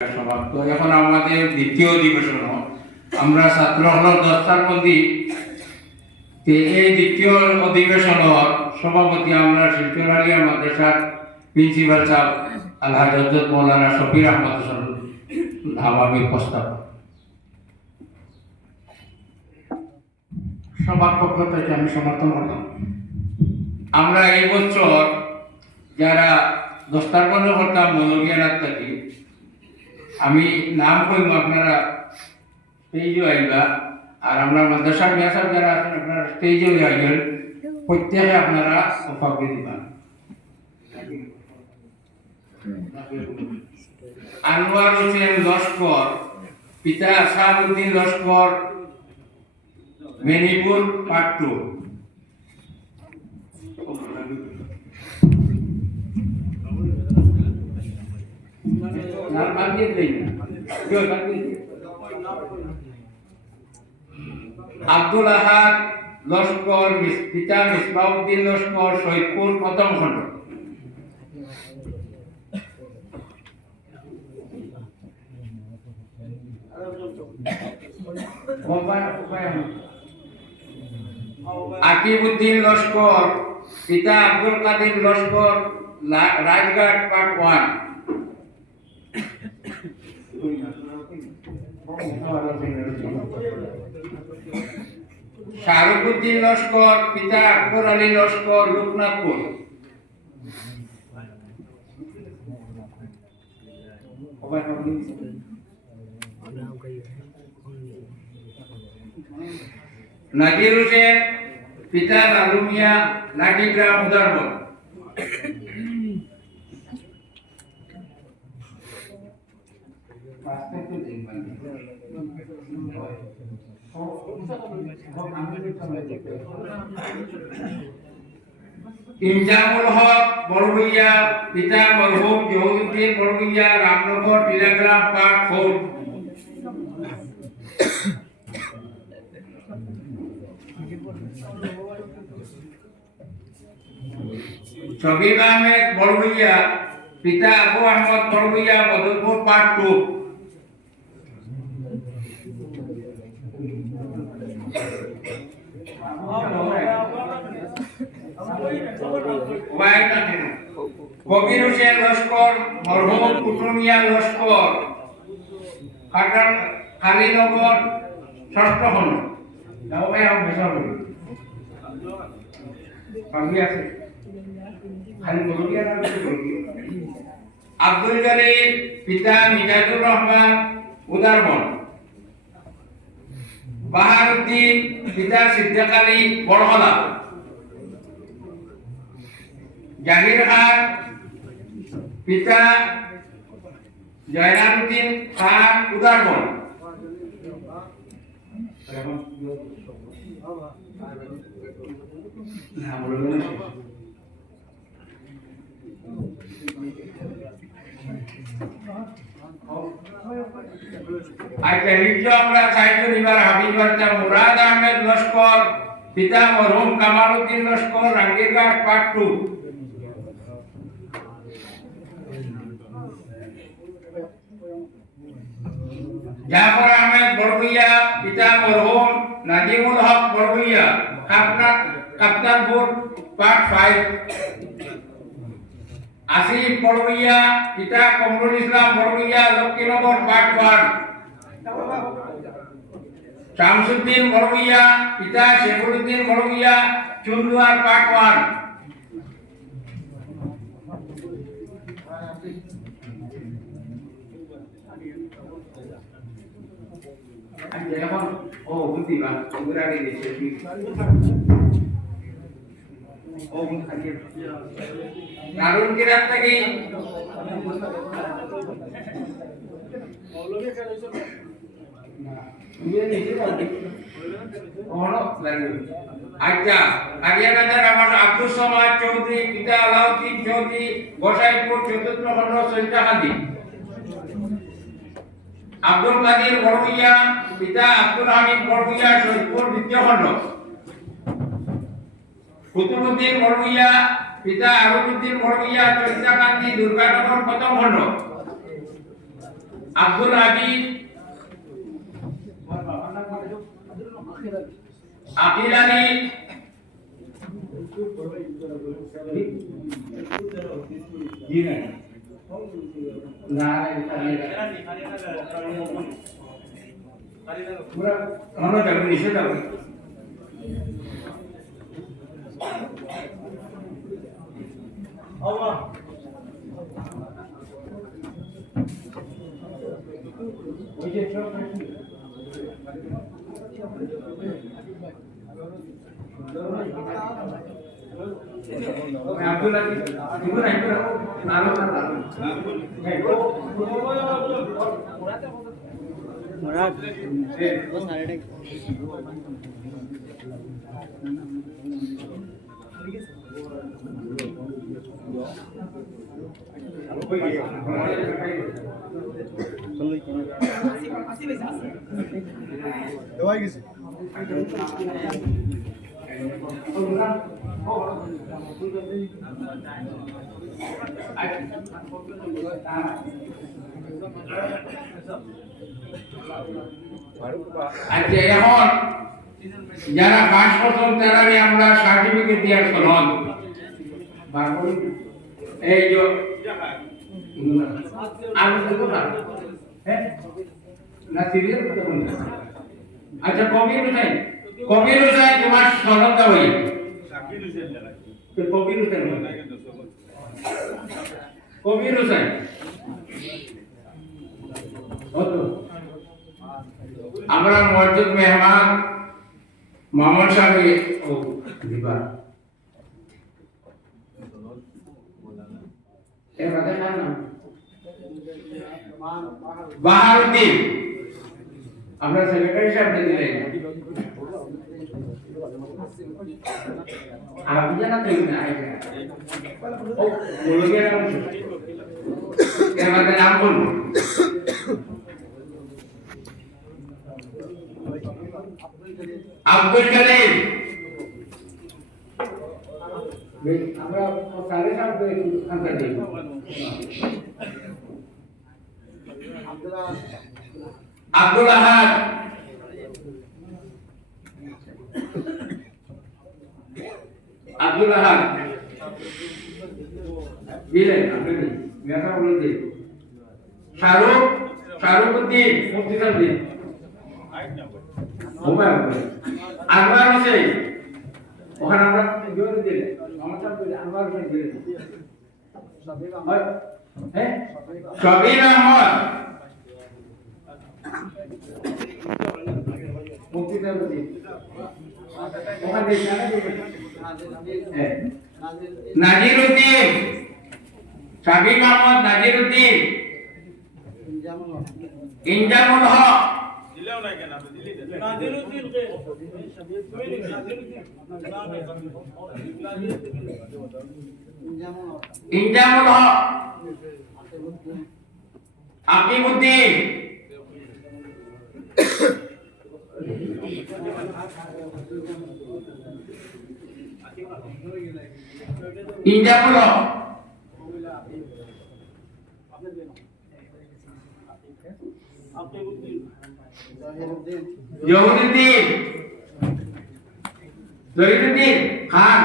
সমাপ্ত। এখন আমাদের দ্বিতীয় অধিবেশন আমরা ছাত্র হল 10টার মধ্যে এই দ্বিতীয় অধিবেশনের সভাপতি আমরা শিলচর আলিয়া মাদ্রাসার প্রিন্সিপাল সাহেব আলহাজ হযরত মৌলানা শফির আহমদ হোসেন ধামাবীর প্রস্তাব। সবার পক্ষ থেকে আমি সমর্থন করলাম। আমরা এই বছর যারা 10টার মধ্যে করতাম মৌলভিয়ানাথ থাকি, আমি নাম কইব, আপনারা স্টেজে আইবা, আর আমরা মাদ্রাসার মেসার যারা আছেন আপনারা স্টেজে আইবেন, প্রত্যেকে আপনারা সফাকে দিবেন। আনোয়ার হোসেন লস্কর, পিতা শাহাবুদ্দিন লস্কর, মেনিপুর পার্ট 2। আব্দুল আহাদ লস্কর, পিতা মিসবাউদ্দিন লস্কর, শহীদপুর প্রথম খণ্ড। আকিবউদ্দিন লস্কর, পিতা আব্দুল কাদের লস্কর, রাজঘাট পার্ট 1। শাহরুখউদ্দিন লস্কর, পিতা আকবর আলী লস্কর, লোকনাথপুর। নাজির হোসেন, পিতা লালু মিয়া, লাঠিগ্রাম উদারবন। ইনজামুল হক বড়ভূইয়া, পিতা মরহুম জহুরুদ্দিন বড়ভূইয়া, রামনগর টেলিগ্রাম পার্ট 4। শফিক আহমেদ বড়ভূইয়া, পিতা আবু আহমদ বড়ভূইয়া, বদরপুর পার্ট 2। কবির হোসেন লস্কর, মরহুম কুটুমিয়া লস্কর, কালীনগর 6ষ্ঠ খণ্ড। আব্দুল জলিল, পিতা মিজাজুর রহমান, উদারবন। বাহারউদ্দিন, পিতা সিদ্দিক আলী, বড়হলা। জাহির খান, পিতা জয়নালউদ্দিন খান, উদারবন। আচ্ছা, লিখছো আমরা সাহিত্য নিবার হাবিব বাচ্চা মুরাদ আহমেদ লস্কর, পিতা মরহুম কামালউদ্দিন লস্কর, রাঙ্গিরঘাট পার্ট 2। জাফর আহমেদ বড়ভূইয়া, পিতা মরহুম নাজিমুল হক বড়ভূইয়া, কাপ্তানপুর পার্ট 5। আসিফ বড়ভূইয়া, পিতা কমরুল ইসলাম বড়ভূইয়া, লক্ষ্মীনগর পার্ট 1। শামসুদ্দিন বড়ভূইয়া, পিতা শেখুদ্দিন বড়ভূইয়া, চুনদুয়ার পার্ট 1। দারুন কিরাত থেকে আচ্ছা, কালিয়াগঞ্জের আমার আব্দুল সমাদ চৌধুরী, পিতা আলাউদ্দিন চৌধুরী, গোসাইপুর 4th খণ্ড, সৈয়দাকান্দি। আব্দুল কাদের বড়ভূইয়া, পিতা আব্দুল হামিদ বড়ভূইয়া, শহীদপুর 2য় খণ্ড। কুতুবউদ্দিন বড়ভূইয়া, পিতা আরুদ্দিন বড়ভূইয়া, সৈয়দাকান্দি, দুর্গানগর 1ম খণ্ড। আব্দুল হাবিব আকিল আলী জি না পুরা মনে যাবে নিষেধ হবে আব্দুল আলী ইবন আইবুর নালো मुराद वो सारे टेक দवाই গেছে আচ্ছা এখন যারা পাস করছেন তারা আমরা সার্টিফিকেট দেওয়ার সনদ এই যে আলু দেবো না হ্যাঁ না সিরিয়াল করতে বলুন আচ্ছা কবির হোসেন তোমার সনদ দাও কবির হোসেন আমরা মসজিদ মেহমান মামুন সাহেব ও দিবা এর বাদে নাম বাহারউদ্দিন আমরা সেক্রেটারি সাহেব দিলেন আপনি জানা তো না ও বলগে নাম এর বাদে নাম বলুন আব্দুল করিম আমরা সাড়ে সাত ঘন্টা দিই আব্দুল আহাদ দিলেন আপনি মেসা বলে দিন শাহরুখউদ্দিন মুফতি সাহেব দিন আনোয়ার হোসেন ওখানে আমরা জোরে দিলে আমার সাহেব দিলে আনোয়ার হোসেন দিলে হ্যাঁ শবির আহমদ মুফতি সাহেব দিন ওখানে জানা হ্যাঁ নাজিরউদ্দিন শাবিব আহমদ নাজিরউদ্দিন ইনজামুল হক ইনজামুল হক আকিবউদ্দিন ইনজামুল হক জহিরুদ্দিন খান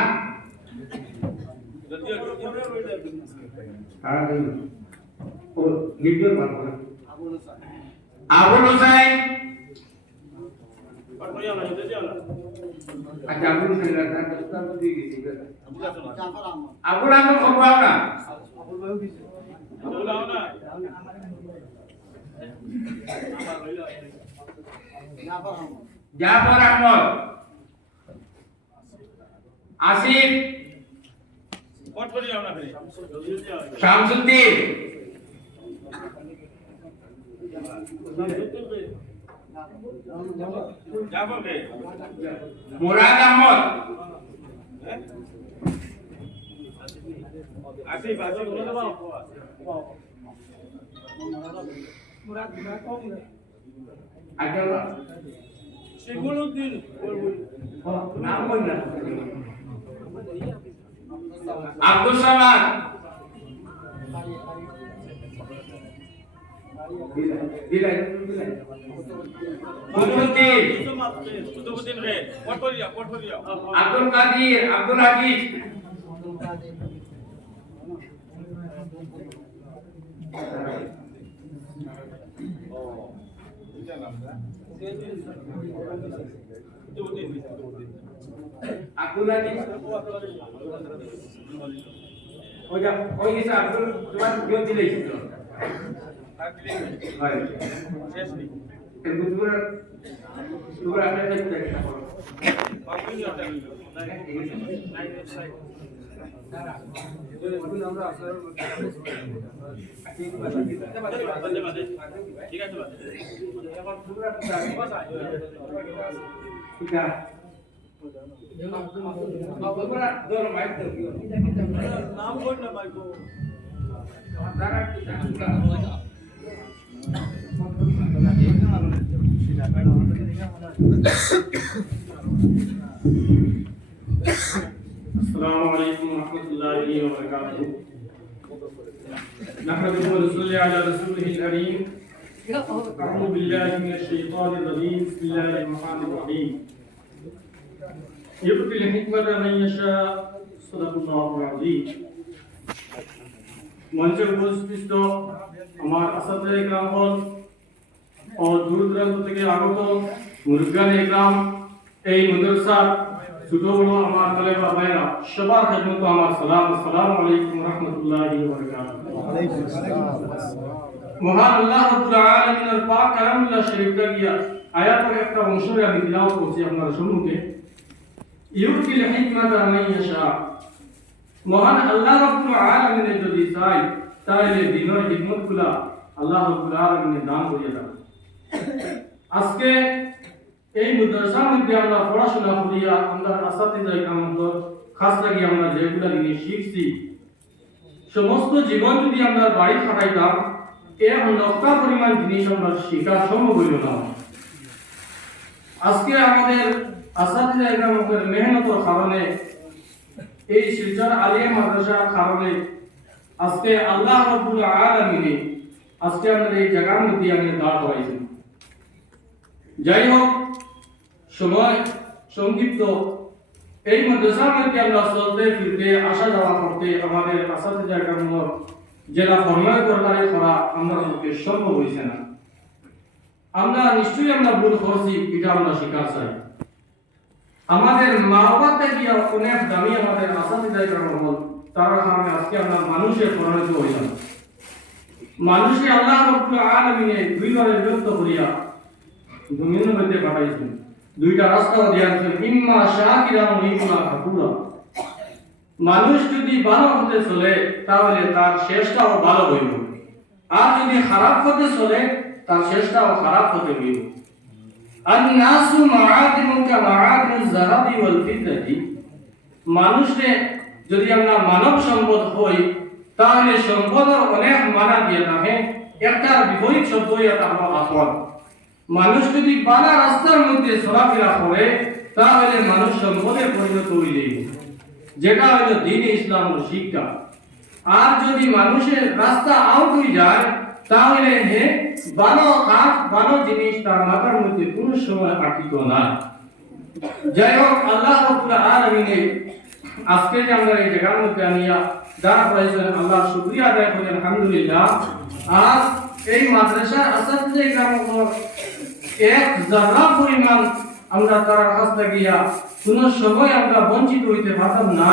আবুল হোসেন আচ্ছা আবুল হোসেন আবুল আহমদ খবর না জাফর আহমদ আসিফ শামসুদ্দিন মুরাদ আহমদ সেগুলোদ্দিন নাম বললেন আব্দুল সামাদ দিলাই কুতুবুদ্দিন কুতুবুদ্দিন রে পটরিয়া আব্দুল কাদির আব্দুল আজিজ আব্দুল আজিজ ওইটা ওই গেছে আব্দুল তোমার কেউ দিলেই ছিল হয় শেষ নি এর বুঝবুরা তোমরা আপনাদের দেখতে বাকি ওটা আমরা আপনার ঠিক আছে এখন তোমরা ঠিক আছে তোমরা দর মাইক দাও নাম কোন না ভাই গো তারা কি السلام عليكم ورحمة الله وبركاته. نحمده ونصلي على رسوله الكريم. أعوذ بالله من الشيطان الرجيم. بسم الله الرحمن الرحيم. يؤتي الحكمة من يشاء. صدق الله العظيم. মঞ্চে উপস্থিত আমার আসাদে গ্রাম হল ও দূর দূরান্ত থেকে আগত মুরব্বিয়ানে গ্রাম এই মাদ্রাসার ছোট বড় আমার তালেবা ভাইরা সবার খেদমত আমার সালাম আসসালামু আলাইকুম ওয়া রাহমাতুল্লাহি ওয়া বারাকাতুহু। মহান আল্লাহ রাব্বুল আলামিনের পাক কালামুল্লাহ শরীফে গিয়া আয়াতের একটা অংশ আমি তিলাওয়াত করছি আপনার সম্মুখে। ইউতিল হিকমাতা মান ইয়াশা। মহান আল্লাহ রাব্বুল আলামিন যদি চায় তাহলে দিনের হিকমতগুলা আল্লাহ রাব্বুল আলামিন দান করিয়া দেন। আজকে এই মাদ্রাসার মধ্যে আমরা পড়াশোনা করিয়া আমরা আসাতিজায়ে কেরামদের খাস লাগি আমরা যেগুলা জিনিস শিখছি সমস্ত জীবন যদি আমরা বাড়ি খাটাইতাম এর লক্ষা পরিমাণ জিনিস আমরা শিখা সম্ভব হইল না। আজকে আমাদের আসাতিজায়ে কেরামদের মেহনতের কারণে এই শিলচর আলিয়া মাদ্রাসার কারণে আজকে আল্লাহ রাব্বুল আলামিন আজকে আমাদের এই জায়গার মধ্যে আমি দাঁড় করাইছি। যাই হোক সময় সংক্ষিপ্ত এই মাদ্রাসার মধ্যে আমরা চলতে ফিরতে আসা যাওয়া করতে আমাদের আসাতিজায়ে কেরামদের জেলা ফরমায় করবারে করা আমরা পক্ষে সম্ভব হয়েছে না। আমরা নিশ্চয়ই আমরা ভুল করছি এটা আমরা স্বীকার চাই। আমাদের মা বাবা থেকে অনেক দামি আমাদের আসাতিজায়ে কেরাম হল তার কারণে আজকে আমরা মানুষের পরিণত হইলাম। মানুষে আল্লাহ রাব্বুল আলামিনে দুইবারে বিরক্ত করিয়া জমিনের মধ্যে পাঠাইছেন। দুইটা রাস্তা দিয়েছেন, ইম্মা শাকিরা ওয়া ইম্মা কাফুরা। মানুষ যদি ভালো হতে চলে তাহলে তার শেষটাও ভালো হইব, আর যদি খারাপ হতে চলে তার শেষটাও খারাপ হতে হইব। আন-নাসু মাআদিনু কামাআদিনিজ যাহাবি ওয়াল ফিদ্দাতি। মানুষে যদি আমরা মানব সম্পদ হই তাহলে সম্পদের অনেক মানা দিয়ে থাকে, একটা বিপরীত শব্দ এটা হলো আপদ। মানুষ যদি বালা রাস্তার মধ্যে চলাফেরা করে তাহলে মানুষ সম্পদে পরিণত হইলে যেটা হলো দ্বীন ইসলামের শিক্ষা। আর যদি মানুষের রাস্তা আউট হয়ে যায় তাহলে ভালো কাজ ভালো জিনিস তার মাথার মধ্যে কোনো সময় আটকিত না। যাই হোক আল্লাহ রাব্বুল আলামিন আজকে যে আমরা এই জায়গার মধ্যে আনিয়া দাঁড়া করাইছেন আল্লাহর শুকরিয়া আদায় করি আলহামদুলিল্লাহ। আর এই মাদ্রাসার আসাতিজায়ে কেরামদের এক যারা পরিমাণ আমরা তার কাছ থেকে কোনো সময় আমরা বঞ্চিত হইতে পারতাম না।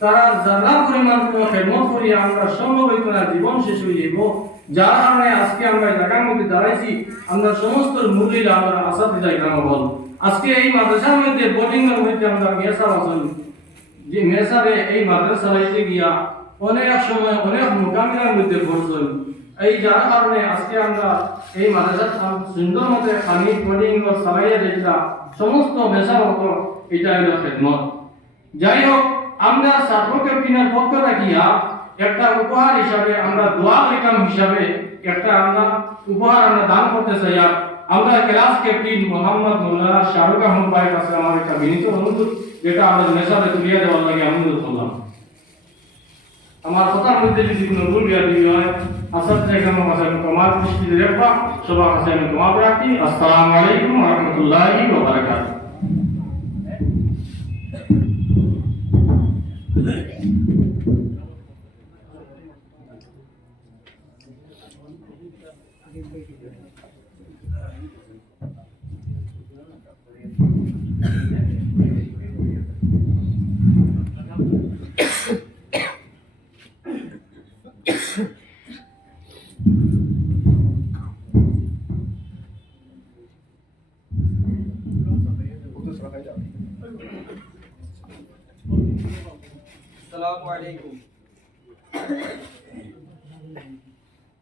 তারা যারা পরিমাণ কোনো খেদমত করিয়া আমরা সম্ভব হইত না, জীবন শেষ হয়ে যাব। যার কারণে আজকে আমরা এই জায়গার মধ্যে দাঁড়াইছি আমরা সমস্ত মুরব্বিরা আমরা আসাতিজায়ে কেরাম হল। আজকে এই মাদ্রাসার মধ্যে বোর্ডিং এর মধ্যে আমরা মেসাব আছেন যে মেসাবে এই মাদ্রাসা হইতে গিয়া অনেক সময় অনেক মোকাবিলার মধ্যে পড়ছেন। এই যার কারণে আজকে আমরা এই মাদ্রাসা সুন্দর মতে পানি বোর্ডিং ও সালাইয়া যেটা সমস্ত মেসাব এটা হলো খেদমত। যাই হোক আমরা ছাত্র ক্যাপ্টেনের পক্ষ থাকিয়া একটা উপহার হিসাবে আমরা দোয়া লইতাম হিসাবে একটা আমরা উপহার আমরা দান করতে চাই। আমরা ক্লাস ক্যাপ্টেন মোহাম্মদ মৌলানা শাহরুখ আহমদ ভাইয়ের কাছে আমার একটা বিনীত অনুরোধ যেটা আমরা মেসাবে তুলিয়া দেওয়ার লাগে অনুরোধ করলাম। আমার কথার মধ্যে যদি কোনো ভুল বিয়াদি হয় আসাদ জায়গা মাঝে তোমার দৃষ্টি রেখা সবার কাছে আমি তোমার রাখি। আসসালামু আলাইকুম ওয়া রাহমাতুল্লাহি ওয়া বারাকাতুহু। আসসালামু আলাইকুম।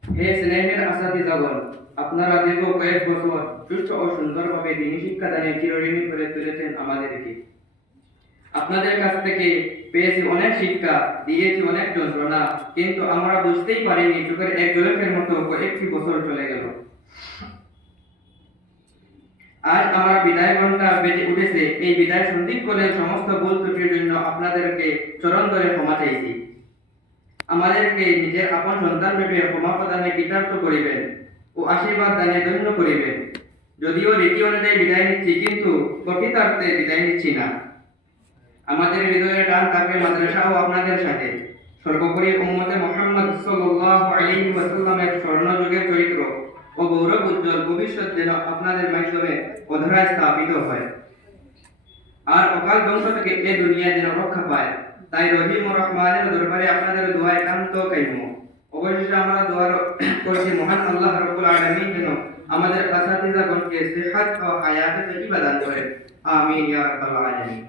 হে স্নেহের আসাতিজাগণ, আপনারা দীর্ঘ কয়েক বছর সুষ্ঠু ও সুন্দরভাবে দিনী শিক্ষা দানে চিরঋণী করে তুলেছেন আমাদেরকে। আপনাদের কাছ থেকে পেয়েছি অনেক শিক্ষা, দিয়েছি অনেক যন্ত্রণা, কিন্তু আমরা বুঝতেই পারিনি চোখের এক ঝলকের মতো কয়েকটি বছর চলে গেল। আজ আমার বিদায় ঘন্টা বেজে উঠেছে। এই বিদায় সন্ধিক্ষণের সমস্ত ভুল ত্রুটির জন্য আপনাদেরকে চরণ ধরে ক্ষমা চাইছি। আমাদেরকে নিজের আপন সন্তান ভেবে ক্ষমা প্রদানে কৃতার্থ করিবেন ও আশীর্বাদ দানে ধন্য করিবেন। যদিও রীতি অনুযায়ী বিদায় নিচ্ছি, কিন্তু প্রকৃতার্থে বিদায় নিচ্ছি না। আমাদের হৃদয়ের টান থাকবে মাদ্রাসা ও আপনাদের সাথে। সর্বোপরি উম্মতে মুহাম্মদ সাল্লাল্লাহু আলাইহি ওয়াসাল্লামের স্বর্ণযুগের চরিত্র ও গৌরব উজ্জ্বল ভবিষ্যৎ যেন আপনাদের মাধ্যমে অধরায় স্থাপিত হয়, আর অকাল ধ্বংস থেকে এ দুনিয়া যেন রক্ষা পায়। তাই রহিম ও রহমানের দরবারে আপনাদের দোয়া একান্ত কাম্য। অবশেষে আমরা দোয়া করছি মহান আল্লাহ রাব্বুল আলামিন যেন আমাদের আসাতিজাগণকে সিহত ও হায়াতে তাইয়্যিবা দান করেন। আমিন ইয়া রাব্বাল আলামিন।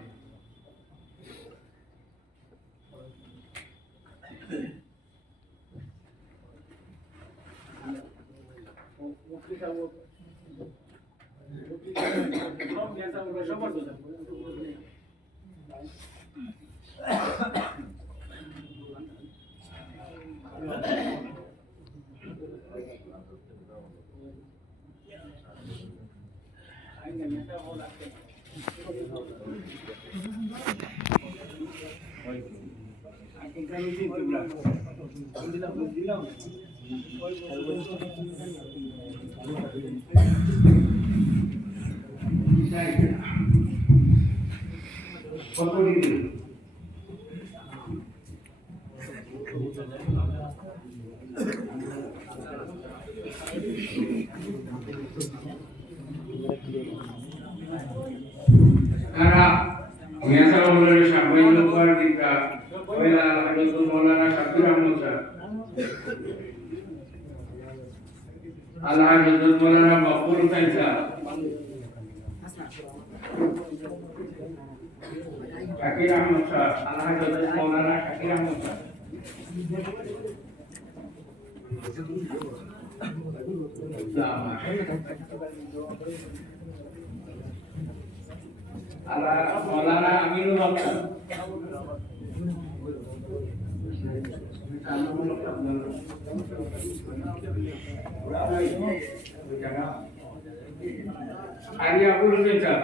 Karena biasa ngomongin sampai luar kita, wala hadatul maulana Syakir Ahmad Shah, ala hadatul maulana Maqbul Shah, Syakir Ahmad Shah, ala hadatul maulana Syakir Ahmad Shah. Ala maulana Aminul Haq. Ari Abdul Rizal.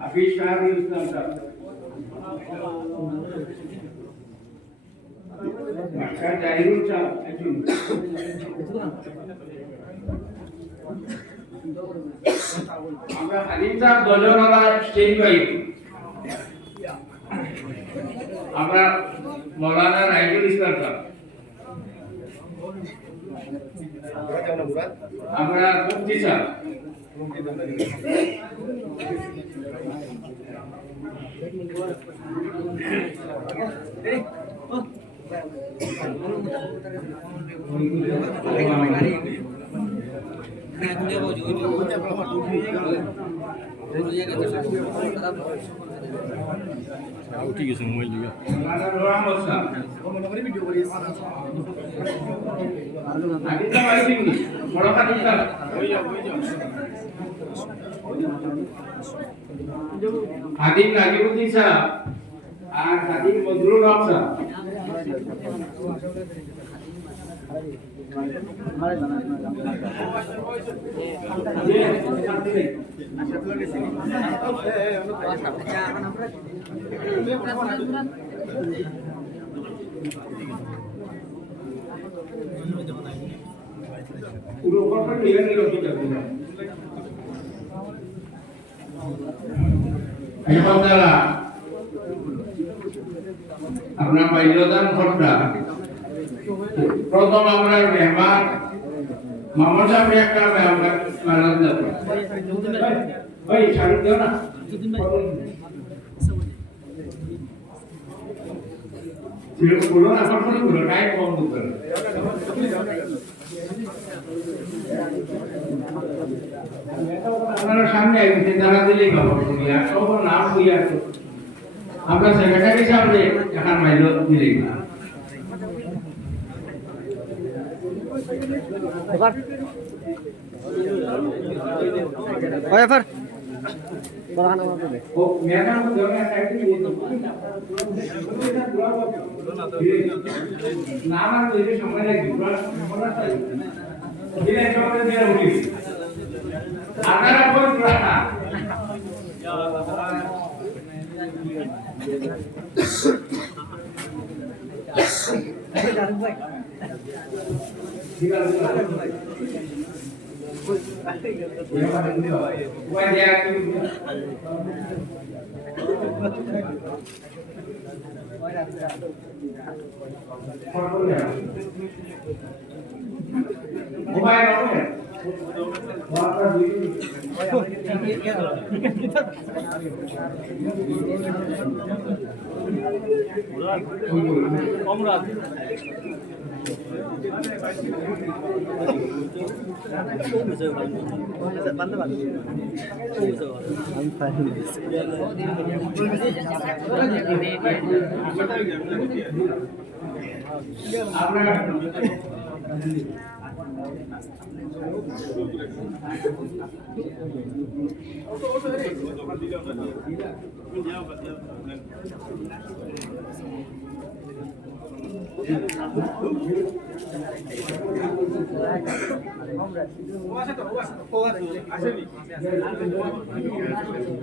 Abi Syarul Islam Sahab. Maka Jahirul Sahab. আমরা হাদিসা দজনরা stage পাই। আমরা মাওলানা রাইজুল ইসলাম সাহেব, আমরা মুফতি সাহেব, ঠিক আছে mobile দিকে মাওলানা রহমত সাহেব, হাদিসা মাইসিনি বড় হাদিসা হাদিস নাজিবুদ্দিন সাহেব আর হাদিস বদরুল হক সাহেব। এখন তারা আপনার বাল্যদান ঘটনা প্রথম আমরা মেহমান মামা সাহেব একটা মেহমান যাবো ওই শাড়ি দিও না বলো না আমার কোনো বলো টাইম কম করো আপনারা সামনে আইতে জানা দিলেই বাবা শুনিয়া সব নাম হইয়া আমরা সেক্রেটারি সামনে এখন মাইল দিলেই না ওই এফার ও মেনা দরকার সাইডে না না তো এই সময় লাগে পুরো চাই দিলে সময় দিয়ে উঠি আপনারা কোন পুরা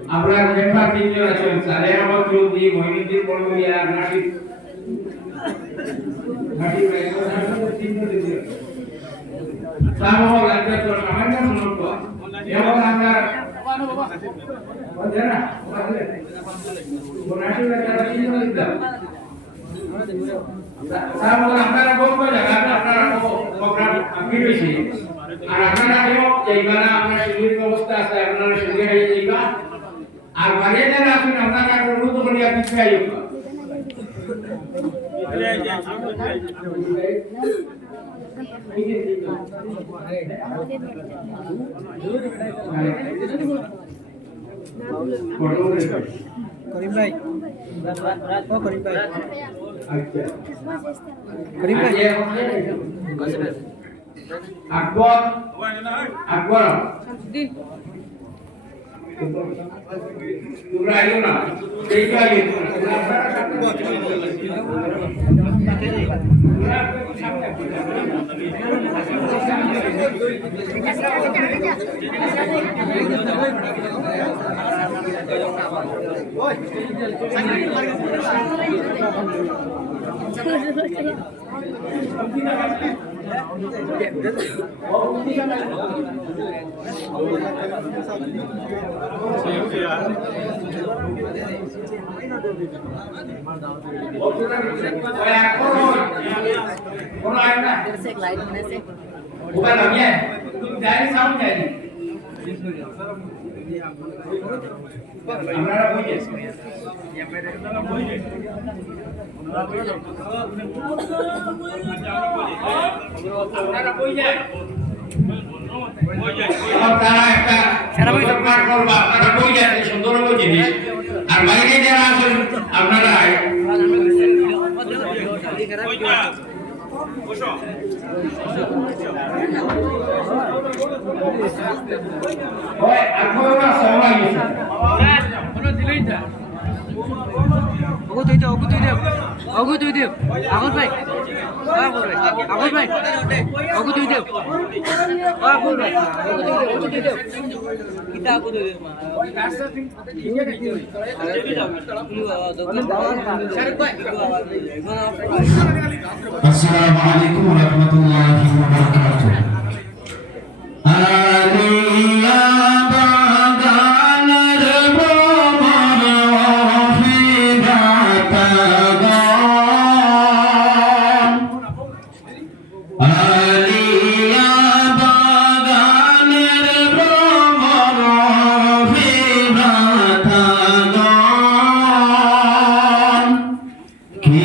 আমরা মেম্বার তিনজন আছেন সালে আহমদ চৌধুরী মহিনুদ্দিন পড়ুয়া নাসির সামহ লাগবে তো সামান্য শুনব এবং আমরা বলেন বনাশি লাগা তিনজন দিলাম সামহ আমরা বলবো জায়গা আপনারা প্রোগ্রাম আপনি বেশি আর আপনারা কেউ এইবারে আমরা শিবির ব্যবস্থা আছে আপনারা শিবির হয়ে যাইবা আর বাইরে যারা আছেন আপনারা অনুরোধ করি আপনি খাইও করিম ভাই ও করিম ভাই আচ্ছা করিম ভাই আকবর আকবর তোমরা আইও না এইটা আইও bukan namanya dari sound jadi আমরা বুঝে আপনারা বুঝে তারা একটা সরকার করবা আপনারা বুঝে সুন্দর জিনিস আর বাইরে যারা আছেন আপনারা ওই আপনারা সবাই গেছে কোনো দিলেই না তুই দেব আগত ভাই আগত ভাই অগু তুই দেব আগত ভাই অগু তুই দেব কিতা আগু তুই দেব আসসালামু আলাইকুম ওয়া রাহমাতুল্লাহি ওয়া বারাকাতুহু। আলিয়া বাগানের ভ্রমর অভিজ্ঞতাগণ, আলিয়া বাগানের ভ্রমর অভিজ্ঞতাগণ, কি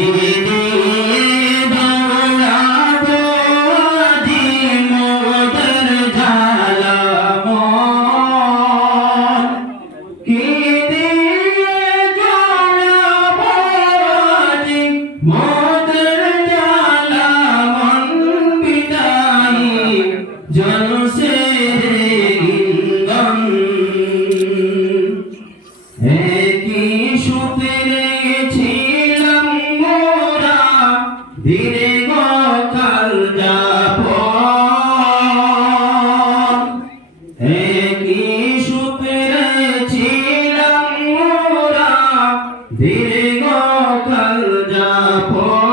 জলসে ইন্দন একই সূত্রে ছিলাম মোরা দীর্ঘ কাল যাবৎ, একই সূত্রে ছিলাম মোরা দীর্ঘ কাল যাবৎ,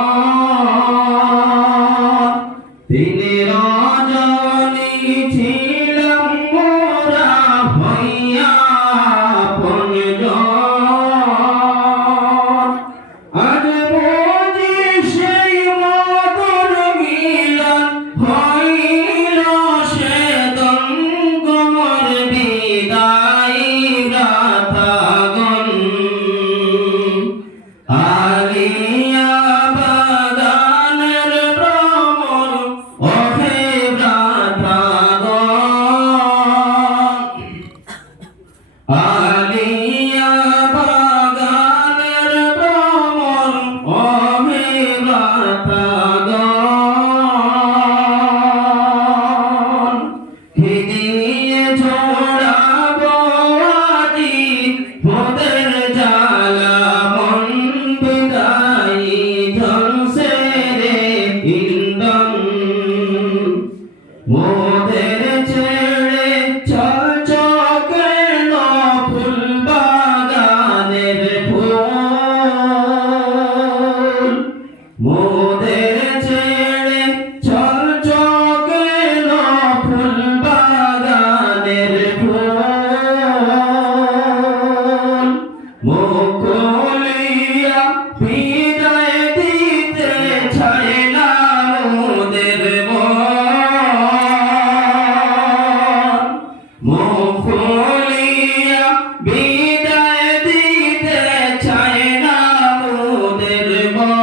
তিনি রজনী ছিলাম মোরা হইয়া আপনজন, আজ বুঝি সেই মধুর মিলন হইল সেদন কোমর বিদায় রাতাগণ, আলিয়া বাগানের ভ্রমর অভিজ্ঞতাগণ, আলিয়া বাগানের ভ্রমর অভিজ্ঞতাগণ, খিদিয়ে ঝোড়াবো আজি মোদের জ্বালা মন বিদায়ী ঝলসে রে ইন্দন, মোদের ছেড়ে চল চকে ফুল বাগানের ফুল, মোদের ছেড়ে চল চকে ফুল বাগানের ফুল, মুকুলিয়া বিদায় দিতে ছাড়ে না মোদের মন, মুকুলিয়া বিদায় দিতে ছাড়ে না মোদের মন,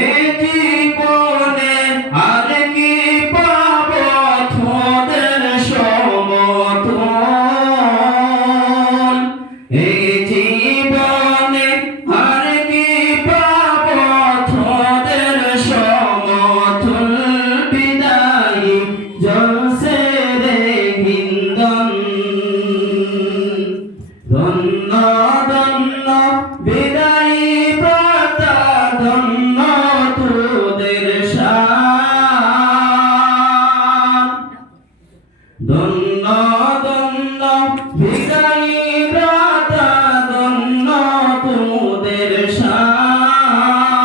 এ জীবনে আর কি পাবো তোদের সমতল, এই জীবনে আর কি পাবো তোদের সমতল, বিদায়ী জলসে রে হিন্দন, ধন্য ধন্য বিদায়ী ব্রতা ধন্য তোদের শান, ধন্য ধন্য বিদায়ী ব্রতা ধন্য তোদের শান,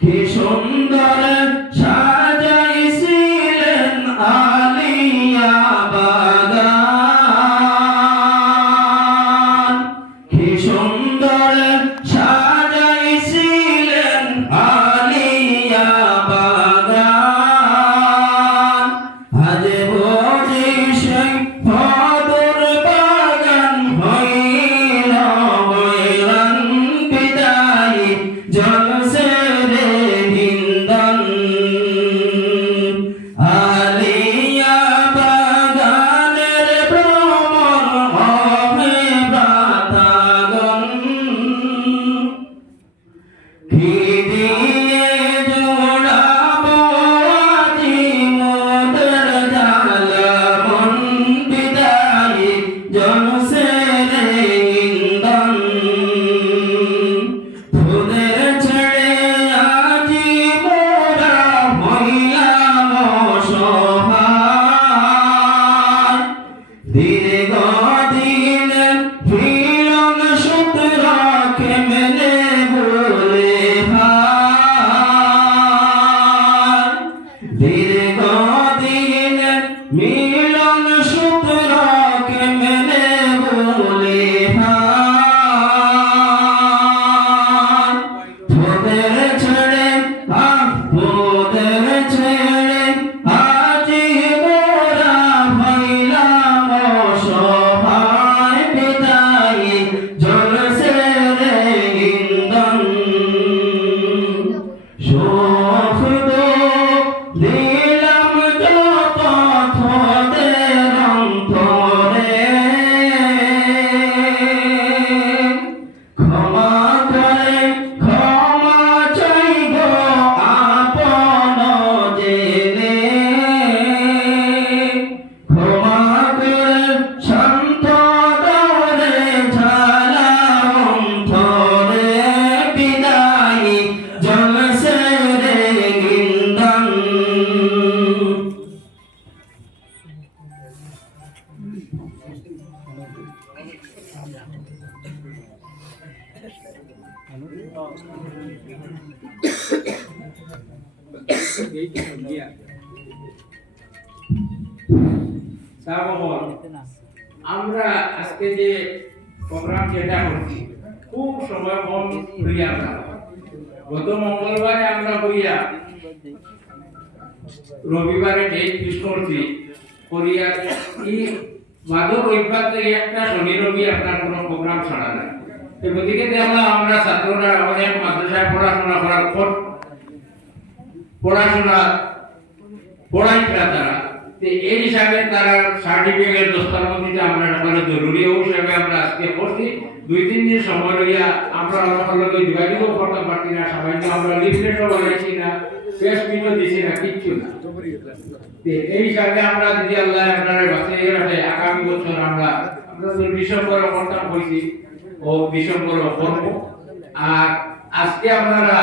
কি সুন্দর সাজাইছিলেন আলিয়া বাগান, কি সুন্দর সাজাইছিলেন আলিয়া বাগান, আজ বুঝি সেই মধুর বাগান হইল হইরান বিদায়ী জলসে রে হিন্দন, আলিয়া বাগানের ভ্রমর অভিজ্ঞতাগণ, কি দিয়ে জোড়াবো আজি মোদের জ্বালা মন বিদায়ী জলসে রে আমরা আজকে যে প্রোগ্রাম যেটা করছি খুব সময় কম হইয়া গত মঙ্গলবারে আমরা হইয়া রবিবারে ডেট ফিক্স করছি করিয়া এই ভাদর রবিবার থেকে একটা শনি রবি আপনার কোনো প্রোগ্রাম ছাড়া নাই গতিকে দেখলাম আমরা ছাত্ররা আমাদের মাদ্রাসায় পড়াশোনা করার পড়াইরা তারা এই হিসাবে তারা সার্টিফিকেট দস্তাবেজ আমরা মানে জরুরি হিসাবে আমরা আজকে করছি 2-3 দিন সময় লইয়া আমরা লগে যোগাযোগও করতে পারছি না সামান্য আমরা লিফলেটও বানাইছি না প্রেস মিটও দিছি না কিচ্ছু না এই হিসাবে আমরা যদি আল্লাহ আপনারা বাঁচিয়ে রাখে আগামী বছর আমরা ডিসেম্বরে করতাম হয়েছি ও ডিসেম্বরে করবো আর আজকে আপনারা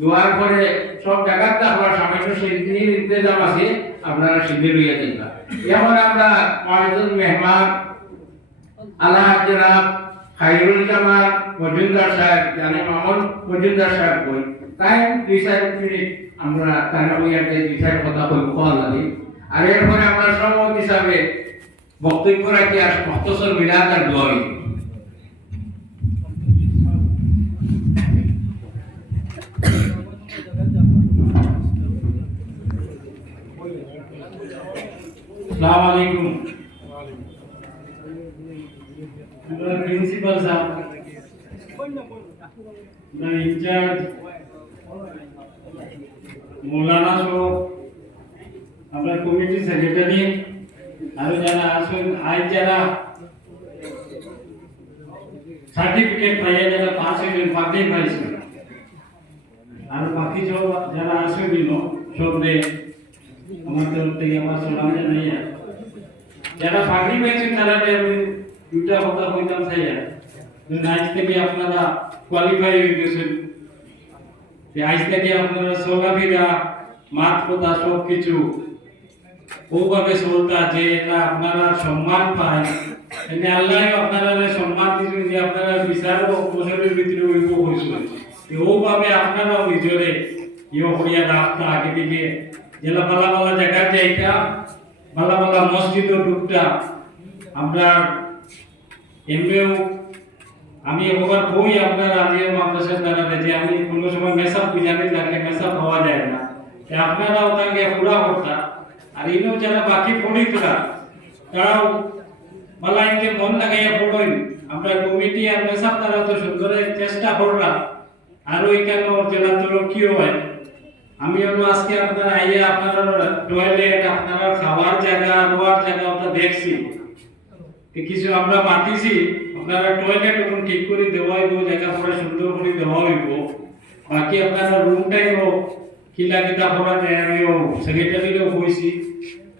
দোয়ার পরে সব জায়গাতে আমরা সামান্য সিদ্ধির ইন্তজাম আছে আপনারা সিদ্ধি লইয়া যাইবা এখন আমরা কয়েকজন মেহমান আল্লাহ জনাব খাইরুল জামান মজুমদার সাহেব জানে মামুন মজুমদার সাহেব কই তাই 2-4 মিনিট আমরা তার ওইয়াতে 2-4 কথা কই লাগে আর এরপরে আমরা সভাপতি হিসাবে বক্তব্য রাখি আর মুখতসর মিলাদ আর দোয়া হইব अस्सलाम वालेकुम प्रिंसिपल साहब इंचार्ज मौलाना सो আমরা কমিটি সেক্রেটারি আর যারা আসুন আজ যারা সার্টিফিকেট পাইয়া যারা পাস হইলেন পাতে পাইছেন আর বাকি যারা আসেন সবরে আমার তরফ থেকে আমার সালাম জানাই যারা পাগড়ি পেয়েছেন তারা আমি দুটা কথা কইতাম চাইয়া আজ থেকে আপনারা কোয়ালিফাই হয়ে গেছেন আজ থেকে আপনারা সোগাফিরা মাত কথা সব কিছু ওভাবে চলতা যে এটা আপনারা সম্মান পায় এনে আল্লাহ আপনারা সম্মান দিয়েছেন যে আপনারা বিচার বছরের ভিতরে হইব হয়েছিল ওভাবে আপনারাও নিজরে ইয়ে করিয়া রাখতা আগে দিকে যেটা ভালো ভালো জায়গা যাইতা ভালো ভালো মসজিদও ঢুকতা আমরা এমনিও আমি একবার বই আপনার আলিয়া মাদ্রাসার দ্বারা যে আমি কোনো সময় মেসাপ বুঝাতে লাগলে মেসাপ পাওয়া যায় না আপনারাও তাকে পুরা করতা আর ইনো যারা বাকি পড়িতরা তারাও মালাইকে মন লাগাইয়া পড়েন আমরা কমিটি আর মেসাপ তারা তো সুন্দর চেষ্টা করলাম আর ওই কেন জেলা তো কি হয় আমি আজকে আপনারা আইয়া আপনারা টয়লেট আপনারা খাবার জায়গা রোয়ার জায়গা ওটা দেখছি কিছু আমরা মাতিছি আপনারা টয়লেট এখন ঠিক করে দেওয়া হইব জায়গা পুরো সুন্দর করে দেওয়া হইব বাকি আপনারা রুমটাইও কিলা কিতা করা যায় আমিও সেক্রেটারিও কইছি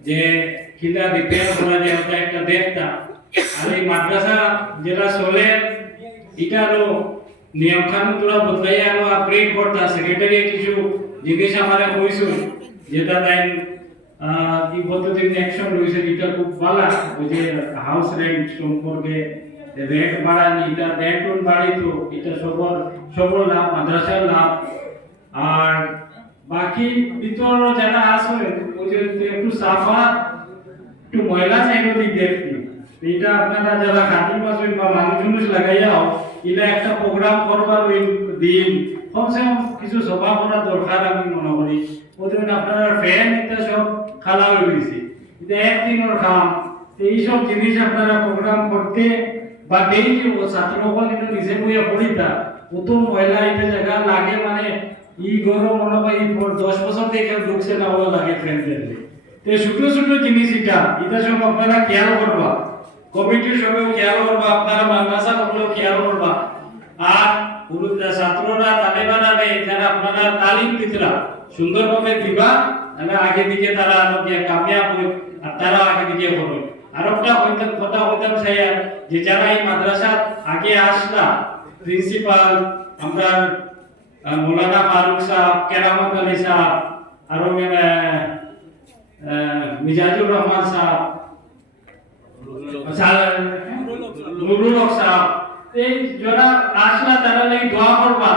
যে কিলা রিপেয়ার করা যায় ওটা একটা দেখতা আর এই মাদ্রাসা যেটা চলে এটারও নিয়ম কানুন তোরা বদলাইয়া আরো আপগ্রেড করতা সেক্রেটারি কিছু জিনিস আমারে কইছো যেটা তাই কি পদ্ধতির অ্যাকশন রয়েছে এটা খুব ভালো ওই যে হাউস রেন্ট সম্পর্কে রেট বাড়ানি এটা রেন্ট বাড়ি তো এটা সবর লাভ মাদ্রাসার লাভ আর বাকি ভিতর যারা আসবে ওই যে একটু সাফা একটু ময়লা চাইলে দিক দেখবি এটা আপনারা যারা খাতিম আসবেন বা মানুষ লাগাইয়াও এটা একটা প্রোগ্রাম করবার ওই দিন কমসে কম কিছু সভা করা দরকার আমি মনে করি ওদের আপনারা ফ্যান এটা সব খালা হয়ে গেছে এটা একদিনের কাম এইসব জিনিস আপনারা প্রোগ্রাম করতে বা দেই যে ছাত্রসকল এটা নিজে বইয়া পড়িতা কত ময়লা এটা জায়গা লাগে মানে ই গরম মনে হয় 10 বছর থেকে ঢুকছে না ওগুলো লাগে ফ্রেন্ডদের তো ছোট ছোট জিনিস এটা সব আপনারা খেয়াল করবা কমিটির সবাই খেয়াল করবা আপনারা মাদ্রাসা গুলো খেয়াল করবা আর পুরুষরা ছাত্ররা তালেবানা যারা আপনারা তালিম দিতরা সুন্দরভাবে দিবা তাহলে আগে দিকে তারা কামিয়াব হয় আর তারা আগে দিকে হবে আর একটা কথা হইতাম চাই যে যারা এই মাদ্রাসা আগে আসলা প্রিন্সিপাল আমরা মৌলানা ফারুক সাহেব কেরামত আলী সাহেব আর মিজাজুর রহমান সাহেব নুরুল হক সাহেব এই যারা আসলা তারা লাগি দোয়া করবা,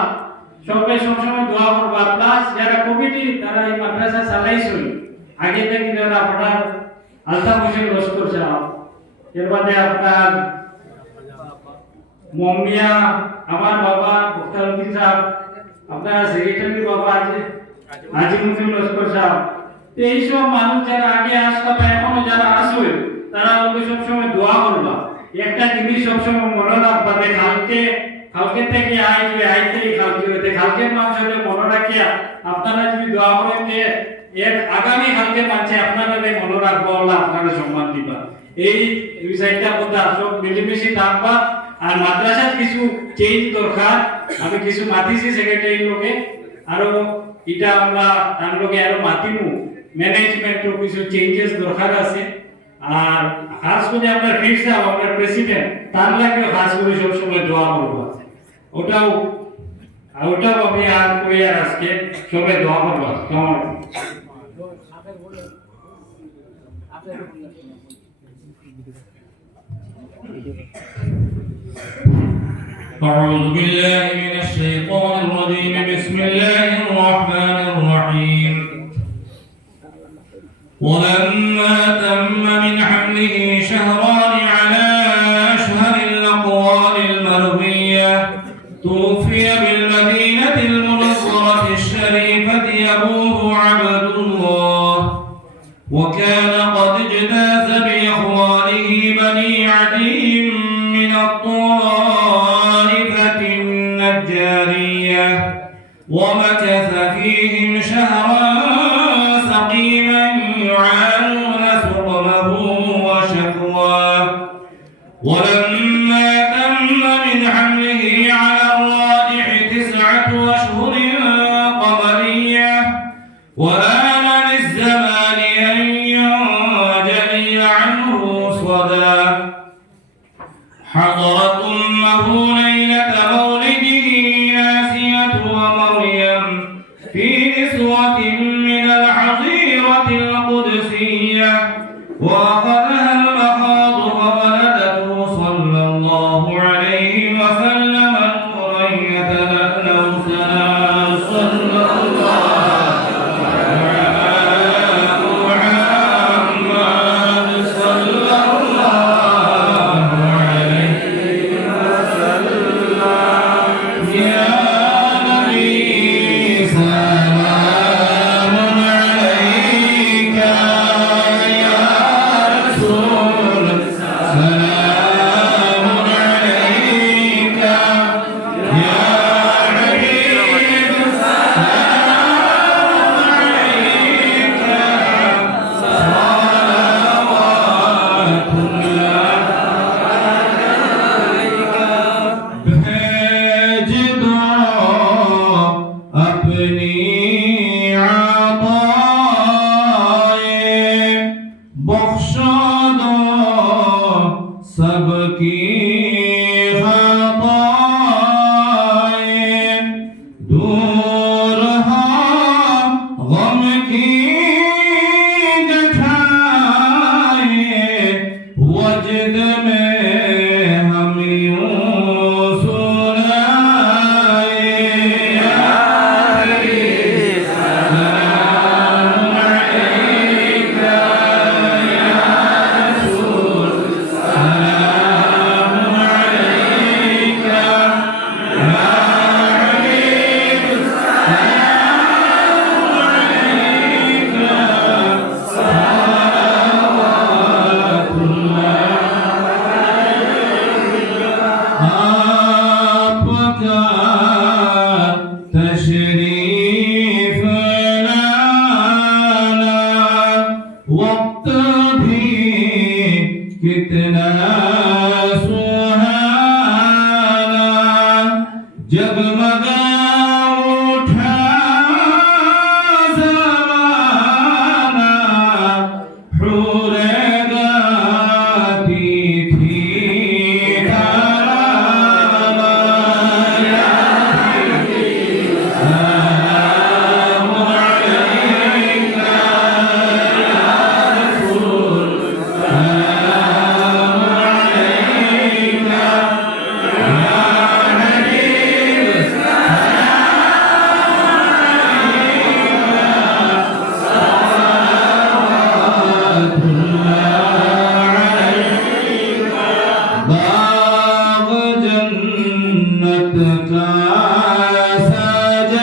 সবসময় দোয়া করবা। প্লাস যারা কমিটি তারা এই মাদ্রাসা চালাইছিল আগে থেকে, যারা আপনার আলতাফ হোসেন লস্কর সাহেব, এর বাদে আপনার মমিয়া, আমার বাবা মুখতারুদ্দিন সাহেব, আপনার সেক্রেটারি বাবা আছে আজিমুদ্দিন লস্কর সাহেব। তো এইসব মানুষ যারা আগে আসলা বা এখনো যারা আসবে তারা আমাকে সবসময় দোয়া করবা। একটা জিনিস সবসময় মনে রাখবা যে কালকে থেকে আইবে, আইতে কালকে হইতে, কালকের মানুষ হলে মনে রাখিয়া আপনারা যদি দোয়া করেন যে এর আগামী কালকের মানুষে আপনারা মনে রাখবো, আপনারা সম্মান দিবা। এই দুই চারটা কথা সব মিলেমিশে থাকবা। আর মাদ্রাসার কিছু চেঞ্জ দরকার, আমি কিছু মাতিছি সেক্রেটারি লোকে, আরো এটা আমরা তার লোকে আরো মাতিমু, ম্যানেজমেন্টও কিছু চেঞ্জেস দরকার আছে। আর খাস করে আপনার ফির সাহেব, আপনার প্রেসিডেন্ট, তার লাগে খাস করে সবসময় দোয়া করবো। ওটাও আমি আর কই আর আজকে সবাই দোয়া করবো। কেমন أعوذ بالله من الشيطان الرجيم بسم الله الرحمن الرحيم ولما تم من حمله شهران على أشهر الأقوال المروية توفي بالمدينة المنورة الشريفة أبوه عبد الله، وكان قد اجتاز بإخوانه بني عدي من الطائفة النجارية، ومكث فيهم شهرا سقيما يعانون سقمه وشكواه. ولما تم من حمله على الراجح 9 أشهر قمرية، وآن للزمان أن ينجلي عنه صدى، حضرت أمه ليلة مولده آسية ومريم في نسوة من الحظيرة القدسية، وأخذها المخاض فولدته صلى الله عليه وسلم نورا يتلألأ صلى الله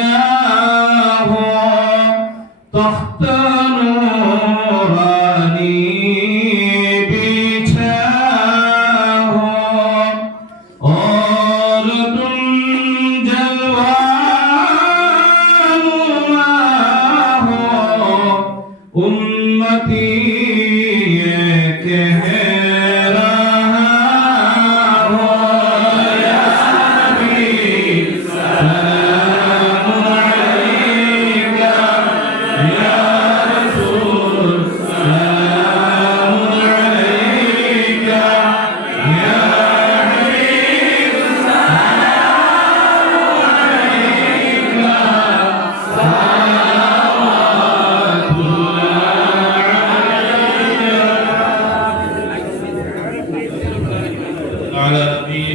سجاه تخت نورانی बिछाओ और तुम जलवानुमा हो उम्मती ये कह रहा हो या नबी सलाम अलैका या रसूल सलाम अलैका या हबीब على نبي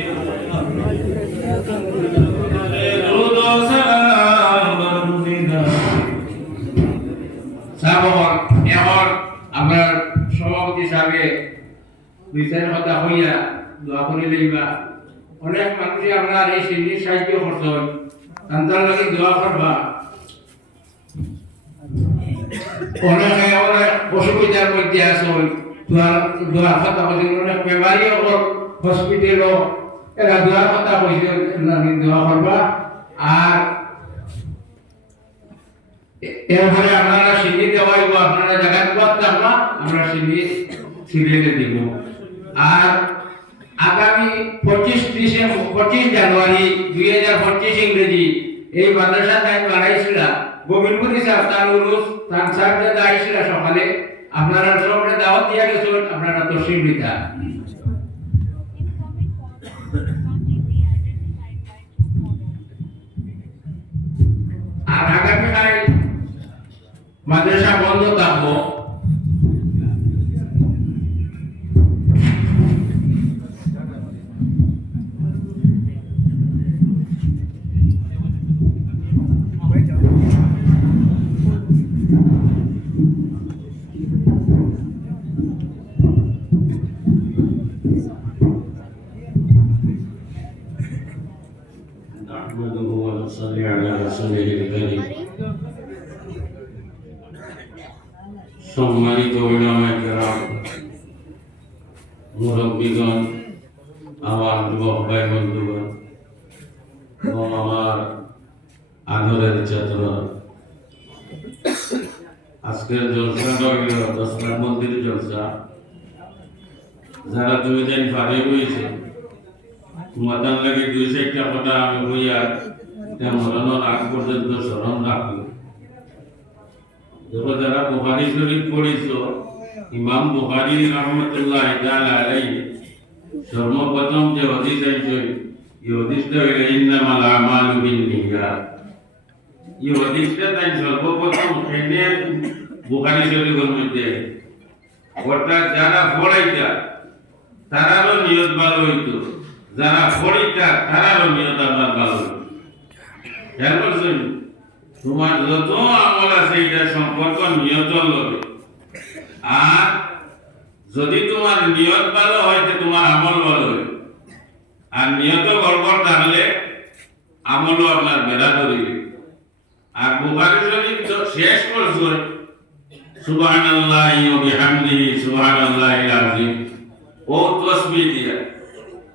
درود وسلام برمزيدا সাবর এখন আমরা সভাপতি সাহেবে বিচার কথা হইয়া দোয়া করে লইবা অনেক মানুষই আপনার এই সিন্ধির সাহায্য করছেন তান্তার লাগে দোয়া করবা অনেকে অনেক অসুবিধার মধ্যে আসুন দোয়ার কথা বলছেন অনেক বেমারি হসপিটালও এরা দোয়ার কথা বলছেন দোয়া করবা আর এরপরে আপনারা সিন্ধি দেওয়াইব আপনারা জায়গা পাচ্ছেন না আমরা সিন্ধি সিরিয়ালে দিব আর আগামী 25 জানুয়ারি 2025 ইংরেজি এই মাদ্রাসা টাইম বানাইছিল গোবিন্দপুর সাহেব তার উরুস তার সাহেব দাদা আইছিল সকালে আপনারা সবরে দাওয়াত দিয়া গেছেন আপনারা তো সিমরিতা আর আগামীকাল মাদ্রাসা বন্ধ থাকবো نحمده ونصلي على رسوله الكريم সম্মানিত উলামায়ে কেরাম মুরব্বিগণ আমার যুবক ভাই বন্ধুগণ এবং আমার আদরের ছাত্র আজকের জলসাটা হইল দশটার মন্দির জলসা যারা দুই দিন ফারে হয়েছে মাতার লাগে 2-1টা কথা আমি হইয়া মরণের আগ পর্যন্ত স্মরণ রাখি যখন যারা বুখারী শরীফ পড়িছ ইমাম বুখারী রহমতুল্লাহ তাআলা আলাইহি সর্বপ্রথম যে হাদিস আছে এই হাদিসটা হইল ইন্নামাল আমালু বিন্নিয়াত এই হাদিসটা তাই সর্বপ্রথম এনে বুখারী শরীফের মধ্যে অর্থাৎ যারা পড়াইতা তারারও নিয়ত ভালো হইতো যারা পড়িতা তারারও নিয়ত আপনার ভালো হইতো খেয়াল করছেন তোমার যত আমল আছে এটা সম্পর্ক নিয়তর লগে আর যদি তোমার নিয়ত ভালো হয় তো তোমার আমল ভালো হবে আর নিয়ত গড়বড় থাকলে আমলও আপনার বেড়া ধরিবে আর বুখারী শরীফ তো শেষ করছে সুবহানাল্লাহি ওয়া বিহামদিহি সুবহানাল্লাহিল আযীম ও তাসবিহ দিয়া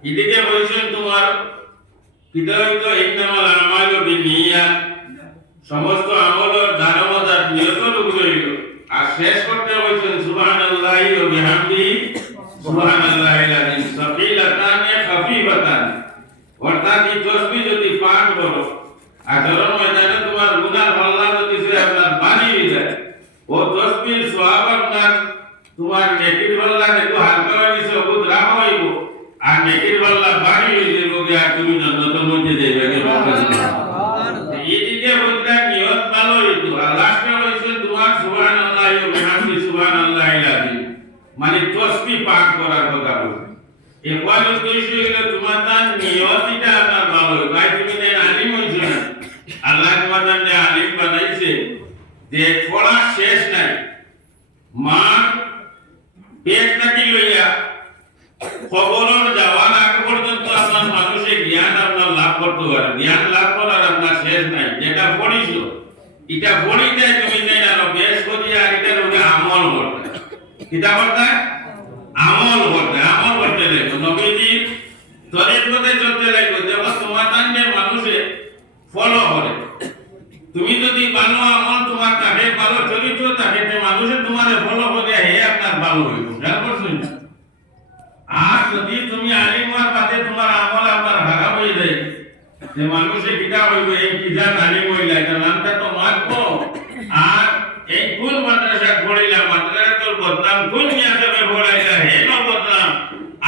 এদিকে বলছেন তোমার কিতাবে ইন্নামাল আমালু বিন্নিয়াত সমস্ত আমলের দারমদার নিয়তের উপরে হইল আর শেষ করতে বলছেন সুবহানাল্লাহি ওয়া বিহামদিহি সুবহানাল্লাহিল আযীম সাকিলাতান খাফিফাতান অর্থাৎ এই তাসবিহ যদি পাঠ করো আজরের ময়দানে তোমার গুনাহ আল্লাহ যদি সে আপনার বানি হয়ে যায় ও তাসবিহ সওয়াব আপনার তোমার নেকির পাল্লা একটু হালকা হয়ে গেছে বহুত রাহ হইব আর নেকির পাল্লা বানি হয়ে যাবে আর তুমি জান্নাতের মধ্যে যাইবে এদিকে বলতে নিয়ত ভালো হইতো আর লাস্টে হইছে তোমার সুবহানাল্লাহি ওয়া বিহামদিহি সুবহানাল্লাহিল আযীম মানে তাসবিহ পাঠ করার কথা বলছে একবার উদ্দেশ্য হইলো তোমার তার নিয়তটা আপনার ভালো হয় ভাই তুমি দেন আলিম হইছো না আল্লাহ তোমাদের যে আলিম বানাইছে যে পড়া শেষ নাই মা পেটটাকে লইয়া খবরের যাওয়ার আগ পর্যন্ত আপনার মানুষের জ্ঞান আপনার লাভ করতে পারে জ্ঞান লাভ করার আপনার শেষ নাই। যেটা পড়িছো এটা পড়িতে তুমি না বেশ করি আর এটার উপরে আমল করতে। কিটা করতে? আমল করতে। আমল করতে লাগবে নবীজি তরিকতে চলতে লাগবে। যেমন তোমার তান্ডে মানুষে ফলো করে। তুমি যদি ভালো আমল তোমার থাকে, ভালো চরিত্র থাকে, তে মানুষে তোমার ফলো করে হে আপনার ভালো হইব। খেয়াল করছেন? আর যদি তুমি আলিমার বাদে তোমার আমল আপনার খারাপ হয়ে যায়, যে মানুষে কিটা হইব এই কিটা আলিম হইলা, এটা নামটা তো মারবো। আর এই কোন মাদ্রাসা পড়িলা, মাদ্রাসার বদনাম কোন নিয়াসবে পড়াইলা, হে নো বদনাম।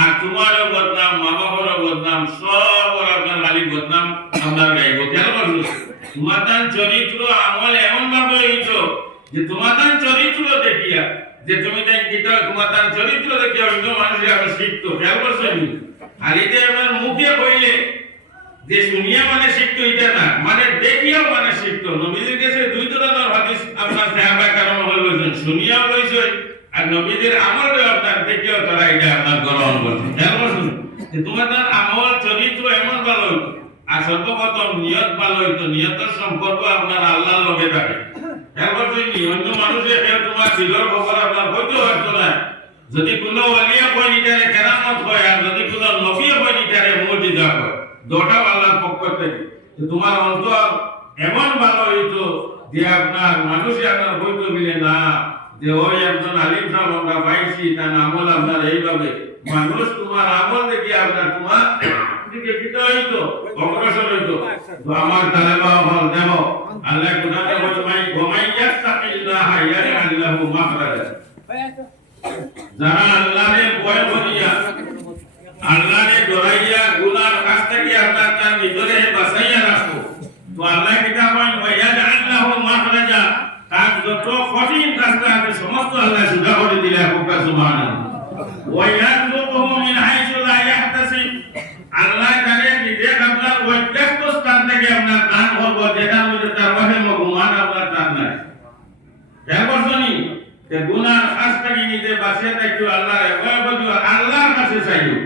আর তোমারও বদনাম, মা বাবারও বদনাম, সব ওর আপনার খালি বদনাম আপনার গাইব। খেয়াল করছো? তোমার তার চরিত্র আমল এমন ভাবে হইত যে তোমার তার চরিত্র দেখিয়া, যে তুমি তাই কিটা তোমার তার চরিত্র দেখিয়া অন্য মানুষের আরো শিখতো। খেয়াল করছো? খালি যে আপনার মুখে কইলে যে শুনিয়া মানে শিখতো এটা না, মানে দেখিয়াও মানে শিখতো। নবীজির কাছে দুই ধরনের হাদিস আপনার সাহাবা কারণ বলছেন, শুনিয়াও লইছে আর নবীজির আমলও আপনার দেখিয়াও তারা এটা আপনার গ্রহণ করছে। খেয়াল করছেন? যে তোমার তার আমল চরিত্র এমন ভালো হইতো। আর সর্বপ্রথম নিয়ত ভালো হইতো। নিয়তের সম্পর্ক আপনার আল্লাহর লগে থাকে। খেয়াল করছেন? অন্য মানুষের কেউ তোমার দিলর খবর আপনার হইতে হইতো না। যদি কোনো ওলিয়া কই নিটারে কেরামত হয়, আর যদি কোনো নবী কই নিটারে মুজিজা হয়, দুটো আল্লাহর পক্ষ থেকে। তোমার অন্তর এমন ভালো হইতো যে আপনার মানুষে আপনার হইতো মিলে না যে ওই একজন আলিম সাহেব আমরা পাইছি, তার আমল আপনার এইভাবে। মানুষ তোমার আমল দেখি আপনার তোমার দিকে ফিতে হইতো, অগ্রসর হইতো। তো আমার তালেবা হল দেব আল্লাহ কোরআনে বলে গোমাইয়াস্তাকিল্লাহ ইয়াজআল্লাহু মাখরাজা। যারা আল্লাহরে ভয় করিয়া, আল্লাহরে ডরাইয়া গুনার কাছ থেকে আপনার তার ভিতরে বাঁচাইয়া রাখো, তো আল্লাহ কিতা কয় ওয়ায়াজআল্লাহু মাখরাজা। তার যত কঠিন রাস্তা আছে সমস্ত আল্লাহ সুদা করে দিলে। আপনার সুবহানাল্লাহ। ওয়ায়ারযুকুহু মিন হাইসু লা ইয়াহতাসিব। আল্লাহ জানে নিজে আপনার ওইটাস্ত স্থান থেকে আপনার দান করব, যেটা মধ্যে তার বাহে গুমান আপনার দান নাই। খেয়াল করছনি? যে গুনার কাছ থেকে নিজে বাঁচিয়ে থাকো, আল্লাহর ভয় করিও, আল্লাহর কাছে চাইও।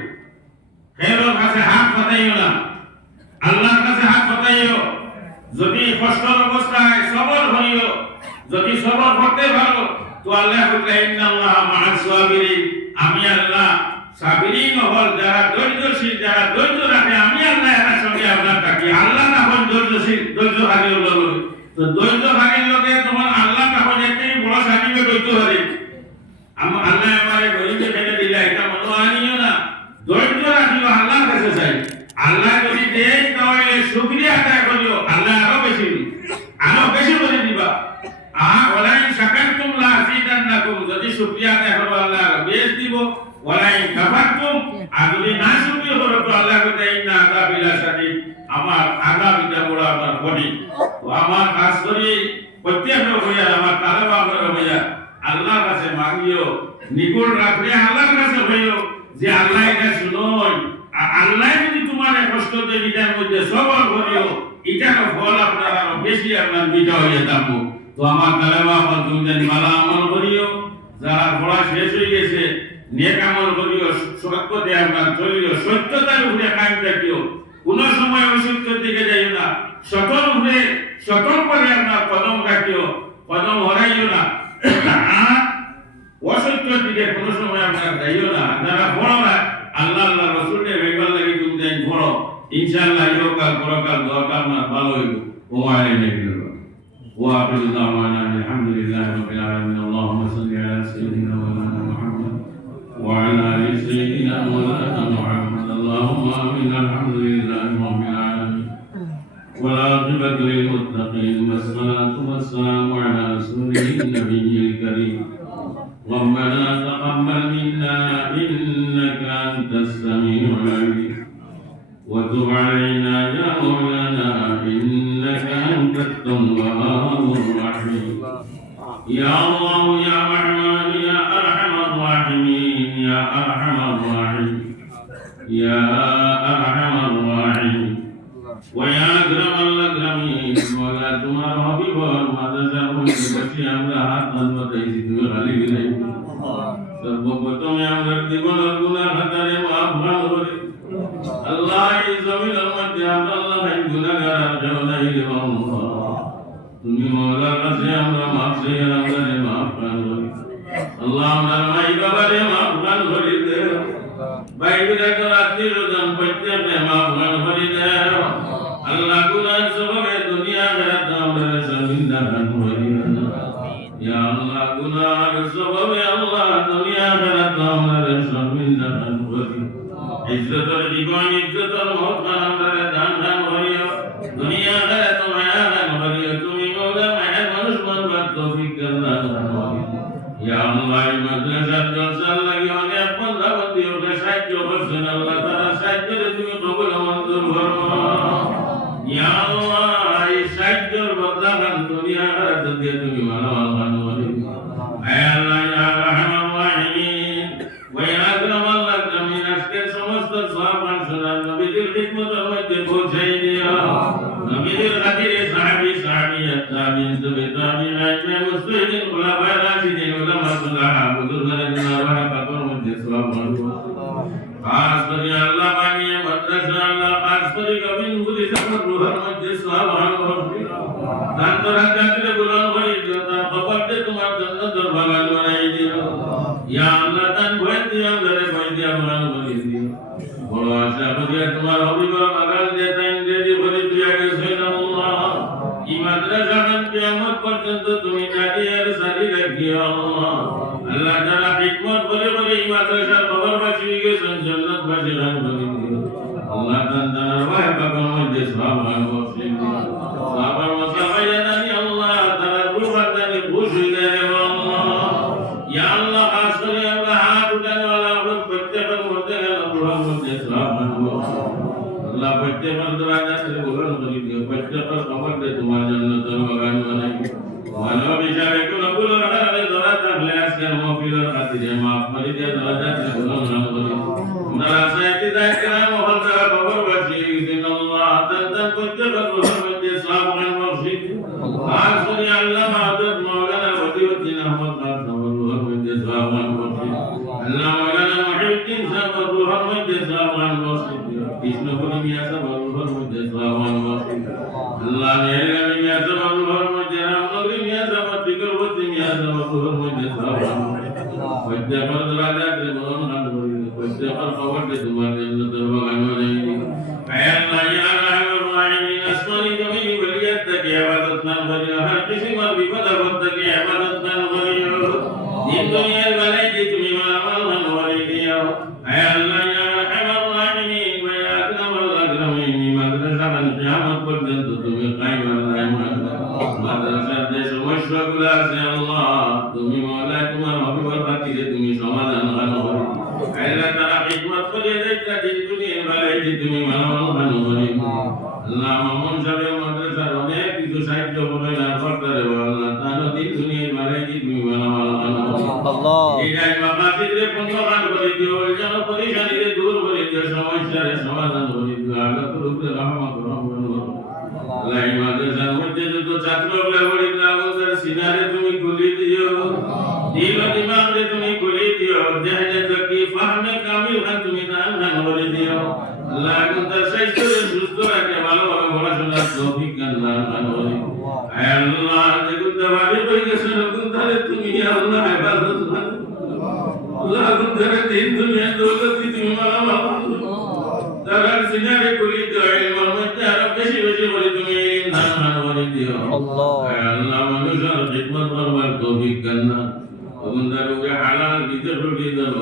খেরোর কাছে হাত পাতাইও না, আল্লাহর কাছে হাত পাতাইও। যদি কষ্টের অবস্থায় সবর হইও, যদি সবর করতে পারো, তো আল্লাহ বলে ইন্নাল্লাহা মা'আস সাবিরিন। আমি আল্লাহ সাবিরিন হল যারা ধৈর্যশীল, যারা ধৈর্য রাখে, আমি আল্লাহ এর সঙ্গে আপনার থাকি। আল্লাহ না হল ধৈর্যশীল, ধৈর্যশালী হল। তো ধৈর্যশালীর লোকে তোমার আল্লাহ না হল একটাই বড় সার্টিফিকেট হইতে পারে। আল্লাহ আমারে গরিবে ফেলে দিলে এটা মনে আনিও না। ধৈর্য রাখিও, আল্লাহর কাছে চাই। আল্লাহ যদি দেয় তাহলে শুকরিয়া আদায় করিও, আল্লাহ আরো বেশি করে দিবা। ওয়ালাই শাকারতুম লা আযীদান্নাকুম। যদি শুকরিয়া আদায় করো আল্লাহ আরো বেশি দিব। ওয়ালাই কাফারতুম, আর যদি না শুকরিয়া করো তো আল্লাহ কইতে ইন্না আযাবি লাশাদীদ। আমার আযাব এটা বড় আপনার কঠিন। তো আমার কাজ করি প্রত্যেক হইয়া আমার তালেবা আমরা হইয়া আল্লাহর কাছে মাগিও, নিকট রাখলে আল্লাহর কাছে হইও যে আল্লাহ এটা শুনোই। আল্লাহ যদি তোমার কষ্ট দেয় এটার মধ্যে সবর করিও, এটার ফল আপনার আরো বেশি আপনার মিঠা হয়ে যাবো। তো আমার তালেবা আমার দুইজন মালা আমল করিও, যারা পড়া শেষ হয়ে গেছে নেক আমল করিও, সত্যতে আপনার চলিও, সত্যতার উপরে কায়েম থাকিও। কোন সময় অসত্যের দিকে যাইও না, সতর উপরে সতর করে আপনার কদম রাখিও, কদম হরাইও না। অসত্যের দিকে কোন সময় আপনার যাইও না। যারা বড় না আল্লাহ আল্লাহ রাসূলের বেগাল লাগি তুমি যাই বড়, ইনশাআল্লাহ ইহকাল পরকাল দরকার না ভালো হইব। ওয়া আলাইহি ওয়া আখিরু দাওয়ানা আলহামদুলিল্লাহি রাব্বিল আলামিন। আল্লাহুম্মা সাল্লি আলা সাইয়্যিদিনা মাওলানা মুহাম্মদ ওয়া আলা আলি সাইয়্যিদিনা মাওলানা মুহাম্মদ। আল্লাহুম্মা আমিন। আলহামদুলিল্লাহি রাব্বিল আলামিন ওয়াল আকিবাতু লিল মুত্তাকিন ওয়াস সালাতু ওয়াস সালামু আলা রাসূলিন নাবিয়্যিল কারীম। ربنا تقبل منا إنك أنت السميع العليم وتب علينا يا مولانا إنك أنت التواب الرحيم. يا الله يا رحمن يا أرحم الراحمين يا أرحم الراحمين يا أرحم الراحمين ويا أكرم الأكرمين ولا تمر حبيبا مدزه بشي আমরা হাত বাঁধাইছি তুমি খালি বিলাই। সর্বপ্রথমে আমরা জীবনের গুনাহ খাতারে মাফ করে আল্লাহ এই জমিনের মধ্যে আমরা আল্লাহ ভাই গুনাহগার আর কেউ নাই রে আল্লাহ তুমি মওলার কাছে আমরা মাফ চাই আমরা মাফ করি আল্লাহ আমরা মাই বাবারে মাফ করি দে ভাই বিরাট আত্মীয় জন প্রত্যেককে মাফ করি দে আল্লাহ গুনাহ সবে দুনিয়া আখিরাত আমরা জমিন দান করি না ইয়া আল্লাহ গুনাহ সবে আল্লাহ দুনিয়া আখিরাত আমরা জমিন দান করি ইজ্জতের জীবন ইজ্জতের মওত আমরা দান করিও দুনিয়া আখিরাত মায়া দান করিও তুমি মওলা মায়া মানুষ বনবার তৌফিক দান করিও ইয়া আল্লাহ মাদ্রাসার জলসা লাগি অনেক বন্দাবন্দি ওকে সাহায্য করছেন আল্লাহ তারা সাহায্যের তুমি কবুল মঞ্জুর করো ইয়া আল্লাহ এই সাহায্যের বদলা গান দুনিয়া আখিরাত দিয়ে তুমি মানব গান করিও আয় আল্লাহ ইয়া রাহমান রাহিম ওয়া ইয়া আকরামাল আকরামিন আজকের সমস্ত সাহাবান সুনান নবীর খিদমতের মধ্যে পৌঁছাই দিও নবীর খাতিরে সাহাবী সাহাবিয়াত তাবিঈন তাবিঈন আইমান মুসলিমিন খুলাফায়ে রাশিদিন উলামা সুলাহা বুজুর্গানে দিন আরওয়াহ পাকের মধ্যে সওয়াব করো খাস করে আল্লাহ বানিয়ে মাদ্রাসা আল্লাহ খাস করে কবিন বুঝি সবার রুহের মধ্যে সওয়াব করো দান করা জাতিরে বুলন করে তার কবরতে তোমার জান্নাতের বাগান বানাই দিও ইয়া আল্লাহ দান ভয় দিও আমাদের ভয় দিয়া বাগান করে দিও বড় আশা করি তোমার হবিবর বাগান দিয়ে তাইন দিয়ে ভরে দিয়া গেছেন আল্লাহ এই মাদ্রাসা গান কিয়ামত পর্যন্ত তুমি জাতির সারি রাখিও আল্লাহ আল্লাহ যারা হিকমত বলে বলে এই মাদ্রাসার খবর বাঁচি গেছেন জান্নাত বাসী গান করে দিও আল্লাহ দান দানার ভাই বাগান মধ্যে সওয়াব গান বসে দিও সওয়াবের মশাবাই জানি আল্লাহ তারা রূহ জানি খুশ হইলে আল্লাহ ইয়া আল্লাহ খাস করে আমরা হাত উঠানো আল্লাহ প্রত্যেকের মধ্যে রূহের মধ্যে সওয়াব গান বসে আল্লাহ প্রত্যেকের দরজাতে বুলন্দ করে দিও প্রত্যেকের খবর দে তোমার জান্নাতের বাগান বানাই মানব হিসাবে কোন ভুল হারালে ধরা থাকলে আজকের মাহফিলের খাতিরে মাফ করে দিয়ে দরজাতে বুলন্দ করে আমরা আশাইতে দায়িত্ব মহল দ্বারা খবর বাঁচি দিন আল্লাহ তান প্রত্যেকের রূহের মধ্যে সওয়াব গান বসে খাস করে আল্লাহ মাহমুদ মাওলানা ওয়ালিউদ্দিন আহমদ খান সাহেবের রূহের মধ্যে সওয়াব গান বসে আল্লাহ মাওলানা মুহিউদ্দিন সাহেবের রূহের মধ্যে সওয়াব গান বসে কৃষ্ণপুরি মিয়া সাহেবের রূহের মধ্যে সওয়াব গান বসে আল্লাহ মেহেরগানি মিয়া সাহেবের রূহের মধ্যে রামনগরী মিয়া সাহেবের ফিকরবতী মিয়া সাহেবের রূহের মধ্যে সওয়াব গান বসে প্রত্যেকের দরজাতে বুলন্দ গান করে প্রত্যেকের খবর দে তোমার জান্নাতের বাগান বানাই আয় আল্লাহ ইয়া রাহমান রাহিম আসমানি জমিন বলিয়াত থেকে ইবাদত মান করিও হর কিসিমার বিপদ আপদ থেকে ইবাদত মান করিও দিন দুনিয়ার বালাই যে তুমি মালামাল মান করে দিও আয় আল্লাহ ইয়া রাহমান রাহিম ওয়া ইয়া আকরামাল আকরামিন মাদ্রাসা মান কিয়ামত পর্যন্ত তুমি কায়েম রাখবেন মাদ্রাসার যে সমস্যাগুলো আছে আল্লাহ তুমি মওলা তোমার হবিবর খাতিরে তুমি সমাধান করো আল্লাহ তারা হিকমত করে দেখতা দিন দুনিয়ার বালাই যে তুমি মালামাল মান করে আল্লাহ মামুন সাহেব মাদ্রাসার অনেক কিছু সাহায্য করে না করতে রে আল্লাহ তার দিন দুনিয়ার বালাই যে তুমি মালামাল মান আল্লাহ এই রাই মাকাসিদে পূর্ণকান করে দিও যেন পরিশানিকে দূর করে দিও সমস্যার সমাধান করে দিও আল্লাহ তোর রহমত করো আল্লাহ এই মাদ্রাসার মধ্যে যত ছাত্রগুলো পড়ে তাদের সিনারে তুমি খুলে দিও দিল দিমাগে তুমি খুলে দিও জেনে তকি ফাহমে কামিল খান তুমি দান করে দিও আল্লাহ তার স্বাস্থ্য সুস্থ রাখে ভালোভাবে পড়াশোনার তৌফিক দান করে আয় আল্লাহ যেগুলো বাড়ি হয়ে গেছে নতুন তারে তুমি আল্লাহ ইবাদত করো আল্লাহ তারে দিন দুনিয়া দৌলত তুমি মালা তারা সিনারে খুলে দিও ইলমের মধ্যে আরো বেশি বেশি করে তুমি দান করে দিও আল্লাহ আয় আল্লাহ মানুষের খিদমত করবার তৌফিক দান বন্দারুকে হালাল বিতে রুটি দান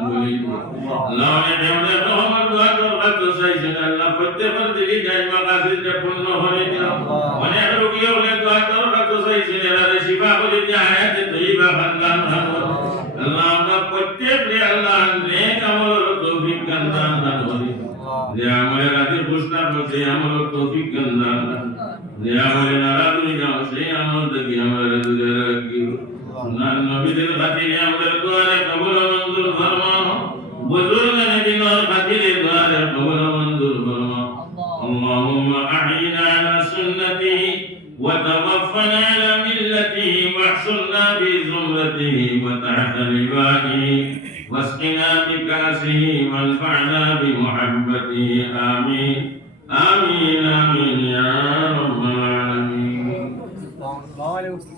করে দিও আল্লাহ আমাদের রহমত দোয়া করবার তো চাইছেন আল্লাহ প্রত্যেকের দিকে যাই মাকাসিদে পূর্ণ করে দিও অনেক রোগী হলে দোয়া করবার তো চাইছেন এরা শিফা করে দিয়ে হায়াতে তৈবা খানদান আল্লাহ আমরা প্রত্যেককে আল্লাহ নেক আমল তৌফিক দান করে যে আমলে রাতে ঘোষণা করছে আমল তৌফিক দান যে আমলে নারাজুনি যাও সেই আমল দেখি আমরা দূরে রাখি নবীদের খাতিরে আমাদের দোয়ারে কবুল মঞ্জুর ফরমা বুজুর্গ নবীদের খাতিরে দোয়ারে কবুল মঞ্জুর ফরমা اللهم أحينا على سنته وتوفنا على ملته واحشرنا في زمرته وتحت لوائه واسقنا بكأسه وانفعنا بمحبته آمين আমিন আমিন ইয়া রাব্বাল আলামিন।